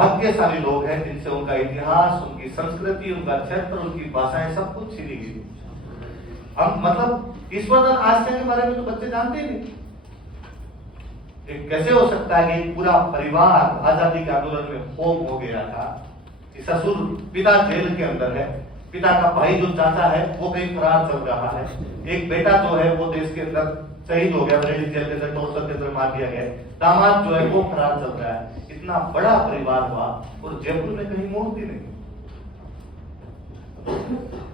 भाग्यशाली लोग हैं जिनसे उनका इतिहास, उनकी संस्कृति, उनका क्षेत्र, उनकी भाषाएं सब कुछ छीनी गई। हम मतलब ईश्वरदान आश्रय के बारे में तो बच्चे जानते ही नहीं। कैसे हो सकता है कि पूरा परिवार आजादी के आंदोलन में होम हो गया था कि ससुर पिता जेल के अंदर है, पिता का भाई जो चाचा है वो कहीं फरार चल रहा है, एक बेटा जो है वो देश के अंदर शहीद हो गया, जेल के अंदर टॉर्चर के अंदर मार दिया गया, दामाद जो है वो फरार चल रहा है। इतना बड़ा परिवार हुआ और जयपुर में कहीं मूर्ति नहीं,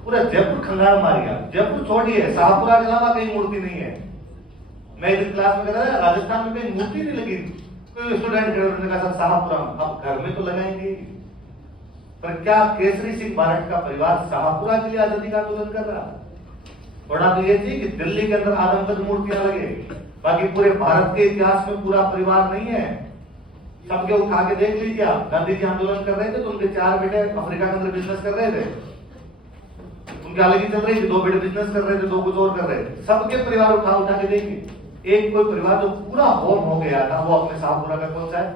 पूरा जयपुर खंगार मार गया। जयपुर छोड़िए, शाहपुरा के अलावा कहीं मूर्ति नहीं है। मैं एक क्लास में कह रहा था राजस्थान में कहीं मूर्ति नहीं लगी, कोई स्टूडेंट ने कहा शाहपुरा, अब घर में तो लगाएंगे। पर क्या केसरी सिंह बारठ का परिवार शाहपुरा के लिए आजादी का आंदोलन कर रहा? बड़ा तो ये थी कि दिल्ली के अंदर आदमकद मूर्तियां लगे, बाकी पूरे भारत के इतिहास में पूरा परिवार नहीं है। सबके उठा के देख लीजिए आप, गांधी जी आंदोलन कर रहे थे तो उनके 4 बेटे अफ्रीका के अंदर बिजनेस कर रहे थे, उनकी अलग ही चल रही थी, 2 बेटे बिजनेस कर रहे थे, 2 कुछ और कर रहे थे। सबके परिवार उठा के देखिए, एक कोई परिवार जो पूरा होम हो गया था वो अपने शाहपुरा का कौन सा है?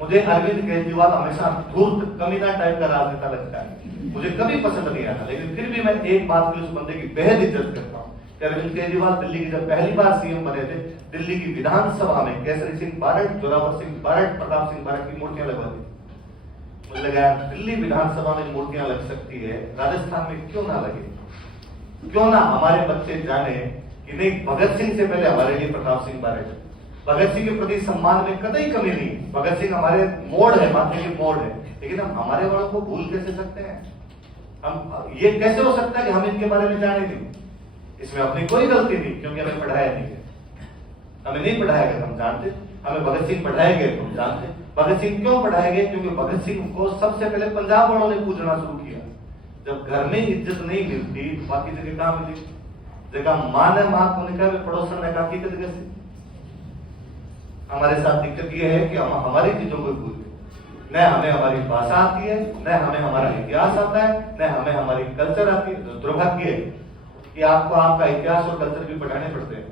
मुझे अरविंद केजरीवाल हमेशा धूर्त कमीना टाइप का राजनेता लगता है, मुझे कभी पसंद नहीं आता, लेकिन फिर भी मैं एक बात के लिए उस बंदे की बेहद इज्जत करता हूँ। अरविंद केजरीवाल दिल्ली की जब पहली बार सीएम बने थे, दिल्ली की विधानसभा में केसरी सिंह बारठ, जोरावर सिंह बारठ, प्रताप सिंह बारठ की मूर्तियां लगवा दी। मुझे लगा दिल्ली विधानसभा में मूर्तियां लग सकती है, राजस्थान में क्यों ना लगे? क्यों ना हमारे बच्चे जाने कि नहीं, भगत सिंह से पहले हमारे लिए प्रताप सिंह बारठ। भगत सिंह के प्रति सम्मान में कतई कमी नहीं, भगत सिंह हमारे मोड़ है, माथे के मोड़ है, लेकिन हम हमारे वालों को भूल कैसे सकते हैं? हम ये कैसे हो सकता है कि हम इनके बारे में जाने नहीं? इसमें अपनी कोई गलती नहीं, क्योंकि हमें पढ़ाया नहीं है। हमें नहीं पढ़ाया गया, हम जानते। हमें भगत सिंह पढ़ाए गए, हम जानते। भगत सिंह क्यों पढ़ाए गए? क्योंकि भगत सिंह को सबसे पहले पंजाब वालों ने पूजना शुरू किया। जब घर में इज्जत नहीं मिलती तो बाकी जगह कहां मिली? जगह मां ने मां को निकाल, पड़ोसन ने कहा कि कैसे। हमारे साथ दिक्कत यह है कि हम हमारी चीजों को भूल गए, न हमें हमारी भाषा आती है, न हमें हमारा इतिहास आता है, न हमें हमारी कल्चर आती है। दुर्भाग्य है कि आपको आपका इतिहास और कल्चर भी पढ़ाने पड़ते हैं।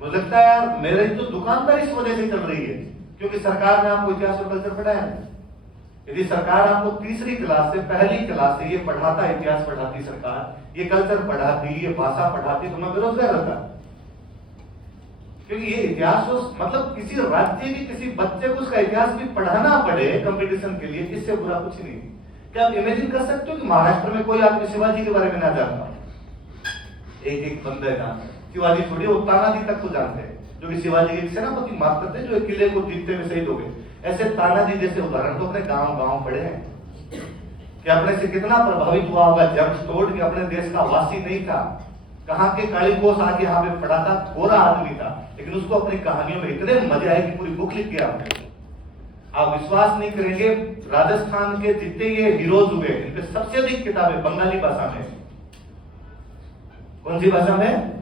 मुझे लगता है यार मेरी तो दुकानदारी इस वजह से चल रही है क्योंकि सरकार ने आपको इतिहास और कल्चर पढ़ाया है। यदि सरकार आपको तीसरी क्लास से, पहली क्लास से ये पढ़ाता, इतिहास पढ़ाती सरकार, ये कल्चर पढ़ाती, ये भाषा पढ़ाती, तो मैं बेरोजगार रहता। क्योंकि ये इतिहास मतलब किसी राज्य के किसी बच्चे को उसका इतिहास भी पढ़ाना पड़े कंपटीशन के लिए, इससे बुरा कुछ नहीं। क्या आप इमेजिन कर सकते हो कि महाराष्ट्र में कोई आदमी शिवाजी के बारे में ना जानता? एक बंदा जानता है शिवाजी, छोड़िए वो तानाजी तक को जानते हैं, जो कि शिवाजी के सेनापति मात्र थे, जो किले को जीतते में शहीद हो गए। ऐसे तानाजी जैसे उदाहरण तो अपने गांव पड़े हैं कि अपने से कितना प्रभावित हुआ होगा जेम्स टोड, कि अपने देश का वासी नहीं था, कहां के कालीकोस आके यहाँ पे पढ़ा था, गोरा आदमी था, लेकिन उसको अपनी कहानियों में इतने मजे आए कि पूरी बुक लिख दिया आपने। आप विश्वास नहीं करेंगे, राजस्थान के जितने ये हीरोज हुए इनपे सबसे अधिक किताबें बंगाली भाषा में। कौन सी भाषा में?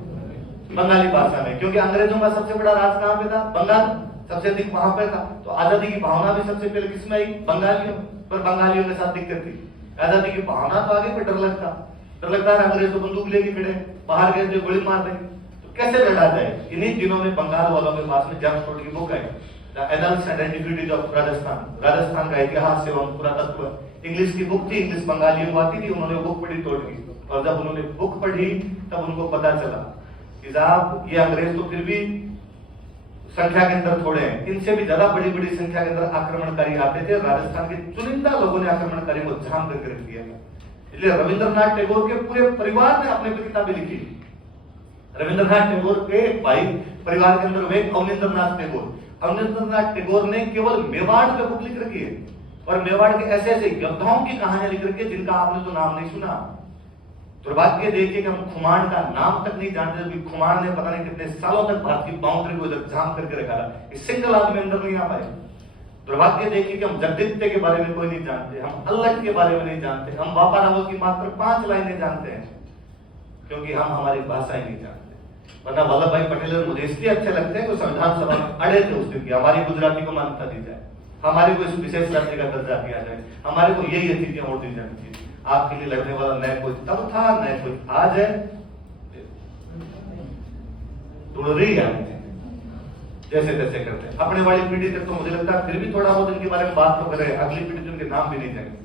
बंगाली भाषा में, क्योंकि अंग्रेजों का सबसे बड़ा राज कहां पे था? बंगाल, सबसे अधिक वहां पे था। तो आजादी की भावना भी सबसे पहले किसमें आई? बंगालियों। पर बंगालियों के साथ दिक्कत थी, आजादी की भावना तो आगे पे डर लगता है अंग्रेज तो बंदूक लेके खड़े, बाहर गए तो गोली मार देंगे, तो कैसे लड़ा जाए? इन्हीं दिनों में बंगाल वालों के पास में जेम्स टोड की book I, the annuls and antiquities of Rajasthan, Rajasthan का इतिहास एवं पुरातत्व। इंग्लिश की बुक थी, इंग्लिश बंगालियों को आती थी, उन्होंने बुक पढ़ी टोड की, और जब उन्होंने बुक पढ़ी तब उनको पता चला कि साहब ये अंग्रेज तो फिर भी संख्या के अंदर थोड़े हैं, इनसे भी ज्यादा बड़ी बड़ी संख्या के अंदर आक्रमणकारी आते थे। राजस्थान के चुनिंदा लोगों ने आक्रमणकारियों को झाम करके रख दिया। इसलिए रविंद्रनाथ टैगोर के पूरे परिवार ने अपने किताबें लिखी। रविंद्रनाथ टैगोर के भाई परिवार के अंदर हुए अवनींद्रनाथ टैगोर। अवनींद्रनाथ टैगोर ने केवल मेवाड़ पे बुक लिख रखी है, और मेवाड़ के ऐसे ऐसे योद्धाओं की कहानियां लिख रखी है जिनका आपने तो नाम नहीं सुना। दुर्भाग्य देखिए कि हम खुमान का नाम तक नहीं जानते, खुमान ने पता नहीं कितने सालों तक भारत की बाउंड्री को इधर झाम करके रखा था, इस सिंगल आदमी अंदर नहीं आ पाए। दुर्भाग्य देखिए कि हम जगदित्य के बारे में कोई नहीं जानते, हम अल्लट के बारे में नहीं जानते, हम बापा रावल की मात्र 5 लाइनें जानते हैं, क्योंकि हम हमारी भाषा ही नहीं जानते। वरना वल्लभ भाई पटेल मुझे इसलिए अच्छे लगते हैं कि संविधान सभा में अड़े थे उस दिन की हमारी गुजराती को मान्यता दी जाए, हमारे को इस विशेष राज्य का दर्जा दिया जाए, हमारे को यही स्थितियां और दी जानी चाहिए। आपके लिए लड़ने वाला न कोई तब था न कोई आज है, ढूंढ रही है। जैसे तैसे करते हैं। अपने वाली पीढ़ी तक तो मुझे लगता है फिर भी थोड़ा बहुत इनके बारे में बात तो करें, अगली पीढ़ी तो इनके नाम भी नहीं जाएंगे।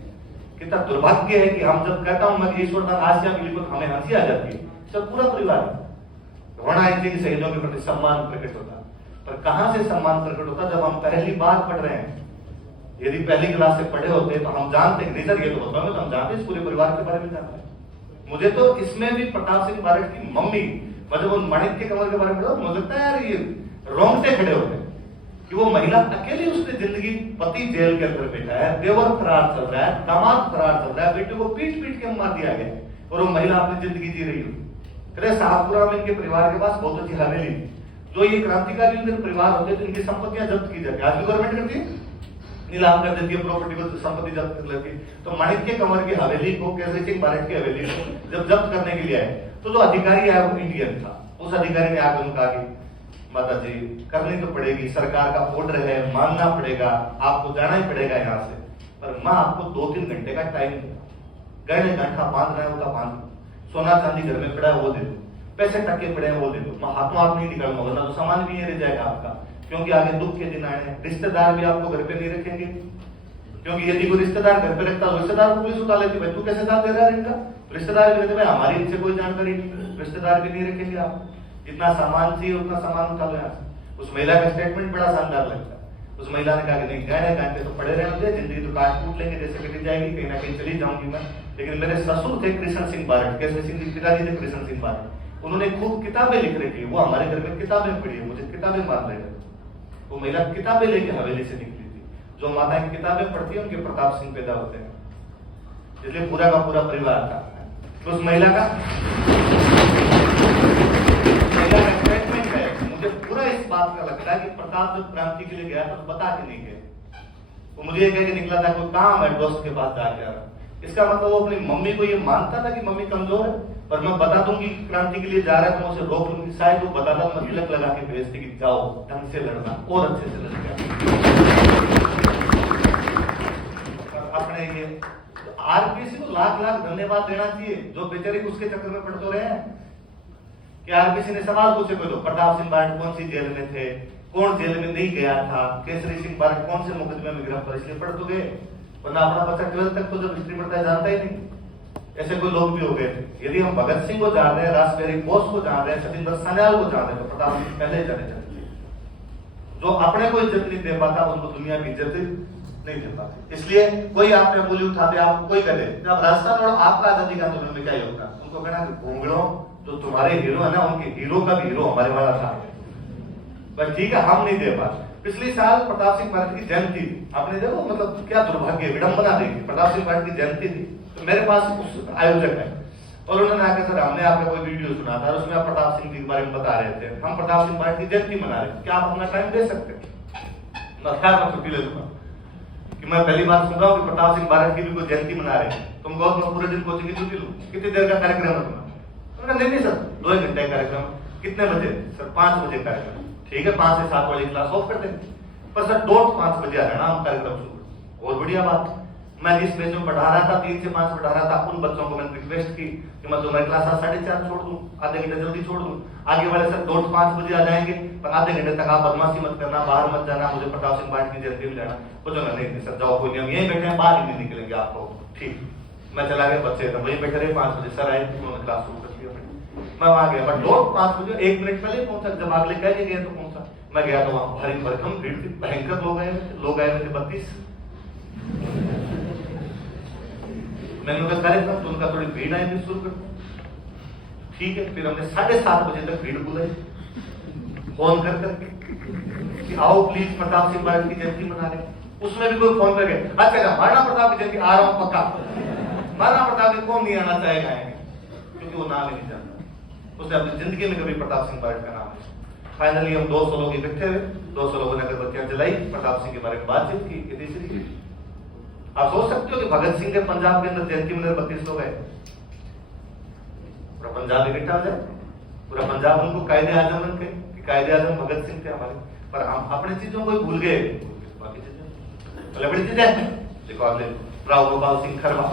कितना दुर्भाग्य है कि हम जब कहता हूं मैं ईश्वरदान आसिया मिली को हमें हंसी आ जाती है, सब पूरा परिवार होना चाहिए कि शहीदों के प्रति सम्मान प्रकट होता, पर कहां से सम्मान प्रकट होता जब हम पहली बार पढ़ रहे हैं। यदि पहली क्लास से पढ़े होते तो हम जानते हैं, नहीं सर ये तो होता है, तो हम जानते हैं इस पूरे परिवार के बारे में जानते हैं। मुझे तो इसमें भी प्रताप सिंह बारट की मम्मी मतलब उन माणिक्य कंवर के बारे में मुझे लगता है यार ये रोंगटे खड़े होते हैं कि वो महिला अकेली उसने जिंदगी, पति जेल के अंदर बैठा है, देवर फरार चल रहा है, दामाद फरार चल रहा है, बेटे को पीट पीट के मार दिया गया और वो महिला अपनी जिंदगी जी रही हो। अरे शाहपुरा में इनके परिवार के पास बहुत अच्छी हवेली, जो ये क्रांतिकारी उनके परिवार होते हैं तो इनकी संपत्तियां जब्त की जाती है। आज भी गवर्नमेंट करती है, नीलाम कर देती है प्रॉपर्टी को, संपत्ति जब्त कर लेती है। तो माणिक्य कंवर की हवेली को, केसरी सिंह बारट की हवेली को जब जब्त करने के लिए आए तो जो अधिकारी आया वो इंडियन था। उस अधिकारी ने आकर उनका कि माता जी करनी तो पड़ेगी, सरकार का ऑर्डर है, मानना पड़ेगा, आपको जाना ही पड़ेगा यहाँ से, पर माँ आपको 2-3 घंटे का टाइम, गहने गांठा बांधना है उसका बांध, सोना चांदी घर में पड़ा है वो दे दो, पैसे टके पड़े हैं वो दे दो, मैं हाथों हाथ नहीं निकालूंगा वरना तो सामान भी नहीं रह जाएगा आपका, क्योंकि आगे दुख के दिन आए हैं। रिश्तेदार भी आपको घर पे नहीं रखेंगे, क्योंकि यदि कोई रिश्तेदार घर पे रखता तो रिश्तेदार को पुलिस उठा लेती, भाई तू कैसे साथ दे रहा है इनका। रिश्तेदार भी कहते भाई हमारी इनसे कोई जानकारी नहीं, रिश्तेदार भी नहीं रखेंगे आप, जितना सामान चाहिए उतना सामान उठा लो यहाँ से। उस महिला का स्टेटमेंट बड़ा शानदार लगता है। उस महिला ने कहा कि नहीं गहने गांठे तो पड़े रहे, जिंदगी तो काट कूट लेंगे, जैसे कटी जाएगी, कहीं ना कहीं चली जाऊंगी मैं, लेकिन मेरे ससुर थे कृष्ण सिंह बारट, केसरी सिंह के पिताजी थे कृष्ण सिंह बारट, उन्होंने खूब किताबें लिख रखी, वो हमारे घर में किताबें पढ़ी है, मुझे किताबें मान रहे। वो महिला किताबें लेके हवेली से निकली थी। जो माताएं किताबें पढ़ती है उनके प्रताप सिंह पैदा होते हैं, इसलिए पूरा का पूरा परिवार था। तो उस महिला का स्टेटमेंट है, मुझे पूरा इस बात का लगता है कि प्रताप जब क्रांति के लिए गया तो बता के नहीं गए, वो मुझे ये कह के निकला था कोई काम है दोस्त के पास जाके आ रहा। इसका मतलब वो अपनी मम्मी को ये मानता था कि मम्मी कमजोर है, पर मैं बता दूंगी क्रांति के लिए जा रहा है तो मैं उसे रोक लूंगी, शायद वो बताता मैं तिलक लगा के भेजती कि जाओ ढंग से लड़ना और अच्छे से लड़ गया। अपने ये आरपीसी को लाख लाख धन्यवाद देना चाहिए, जो बेचारे उसके चक्कर में पड़ तो रहे हैं कि आरपीसी ने सवाल पूछे कोई लोग, प्रताप सिंह बारट कौन सी जेल में थे, कौन जेल में नहीं गया था, केसरी सिंह बारट कौन से मुकदमे में गिरफ्तार, इसलिए पढ़ तो गए, वरना अपना बच्चा 12 तक तो जब हिस्ट्री पढ़ता है जानता ही नहीं। ऐसे कोई लोग भी हो गए थे। यदि हम भगत सिंह को जान रहे हैं, रासबिहारी बोस को जान रहे हैं, सचिंद्र सान्याल को जान रहे हैं, तो प्रताप सिंह पहले जाने चाहिए। जो अपने को इज्जत नहीं दे पाता उनको दुनिया की इज्जत नहीं दे पाती। इसलिए कोई आप पे उंगली उठाते, आप कोई करे, जब राजस्थान और आपका आजादी का आंदोलन में क्या योगदान, उनको कहना कि घोंगड़ों जो तुम्हारे हीरो है ना, उनके हीरो का भी हीरो हमारे वाला था, बस ठीक है हम नहीं दे पाते। पिछले साल प्रताप सिंह बारट की जयंती थी, आपने देखो मतलब क्या दुर्भाग्य, विडंबना देखी, प्रताप सिंह बारट की जयंती थी, तो मेरे पास उस आयोजक है और उन्होंने आकर सर हमने आपका कोई वीडियो सुना था, उसमें आप प्रताप सिंह जी के बारे में बता रहे थे, हम प्रताप सिंह बारट की जयंती मना रहे थे, क्या आप अपना टाइम दे सकते हैं? मैं छुट्टी ले लूंगा कि मैं पहली बार सुन रहा हूँ कि प्रताप सिंह बारट की भी कोई जयंती मना रहे हैं, तुम कहो मैं पूरे दिन कोचिंग की छुट्टी लूँ, कितनी देर का कार्यक्रम है तुम्हारा? नहीं सर 2 घंटे का कार्यक्रम, कितने बजे? सर 5 बजे कार्यक्रम, ठीक है 5 से 7 वाली क्लास ऑफ कर देंगे, पर सर 5 बजे आ जाना हम कार्यक्रम शुरू। और बढ़िया बात, मैं जिस बैच में पढ़ा रहा था 3 से 5 पढ़ा रहा था, उन बच्चों को मैंने रिक्वेस्ट की कि मैं तुम्हारी क्लास 4:30 छोड़ दूं, आधे घंटे जल्दी छोड़ दूं, आगे वाले सर 5 बजे आ जाएंगे, पर आधे घंटे तक आप बदमाशी मत करना, बाहर मत जाना, मुझे प्रताप सिंह बारट की जयंती में जाना। कुछ नहीं सर जाओ कोई नहीं, यहीं बैठे हैं, बाहर ही नहीं निकलेंगे आपको, ठीक। मैं चला गया, बच्चे तो वहीं बैठे रहे, 5 बजे सर आए, उन्होंने क्लास शुरू कर दिया, मैं वहां गया, बट 5 बजे 1 मिनट पहले पहुंचा, जब अगले कह के गए तो पहुंचा। मैं गया तो वहां भारी भरकम भीड़ थी, भयंकर लोग आए थे 32। मैंने उनका कार्यक्रम तो उनका थोड़ी भीड़ आई फिर शुरू कर, ठीक है। फिर हमने 7:30 बजे तक भीड़ बुलाई फोन कर करके कि आओ प्लीज प्रताप सिंह बारट की जयंती मना रहे। उसमें भी कोई फोन कर गया, अच्छा महाराणा प्रताप की जयंती आ रहा हूं पक्का। महाराणा प्रताप की कौन नहीं आना चाहेगा, क्योंकि वो नाम ही नहीं जानता, उसने अपनी जिंदगी में कभी प्रताप सिंह बारट का नाम नहीं। फाइनली हम 200 लोग इकट्ठे हुए, 200 लोगों ने अगरबत्तियां जलाई, प्रताप सिंह के बारे में बातचीत की, तीसरी। आप सोच सकते हो कि भगत सिंह के पंजाब के अंदर जयंती में 32 लोग आए, पूरा पंजाब इकट्ठा हो जाए, पूरा पंजाब उनको कायदे आजम रखे कि कायदे आजम भगत सिंह थे हमारे, पर हम अपनी चीजों को भूल गए, बाकी चीजें बड़ी चीजें देखो, राव गोपाल सिंह खरवा